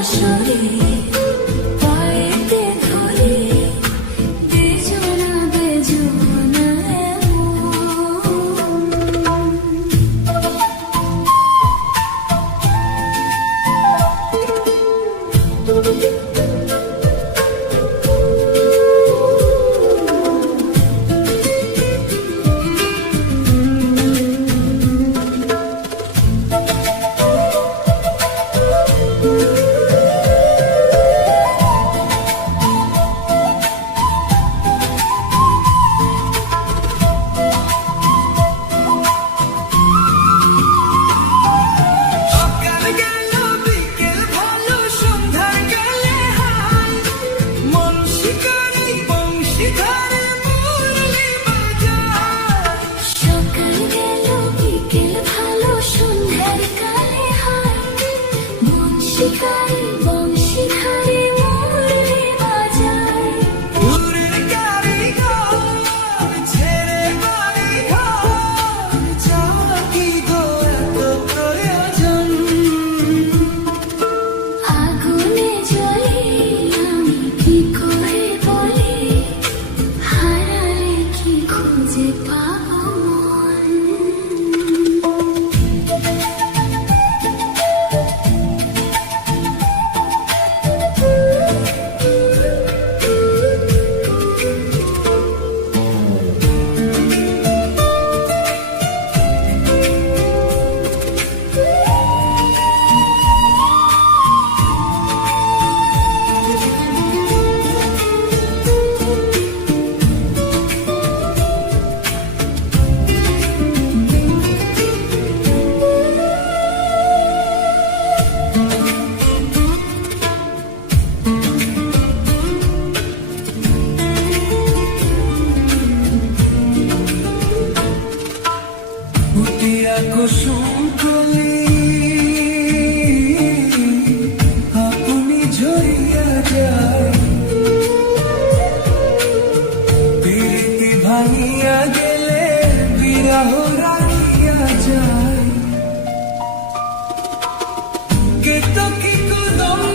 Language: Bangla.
আসরে পায়েতে ধরে বেজনা বেজনা শিকারি বংশী ধারে মুরলি বাজায় দূরের কারিগর ছেড়ে বাড়ি ঘর যাওয়া কি গো এত প্রয়োজন আগুনে জ্বলি আমি কি করে বলি হারালে কি খুঁজে পাবো মন উটিয়া কুসুম কলি আপনি ঝরিয়া যায় প্রীতি ভাঙিয়া গেলে বিরহ রাখিয়া যায় কে তো কি কদম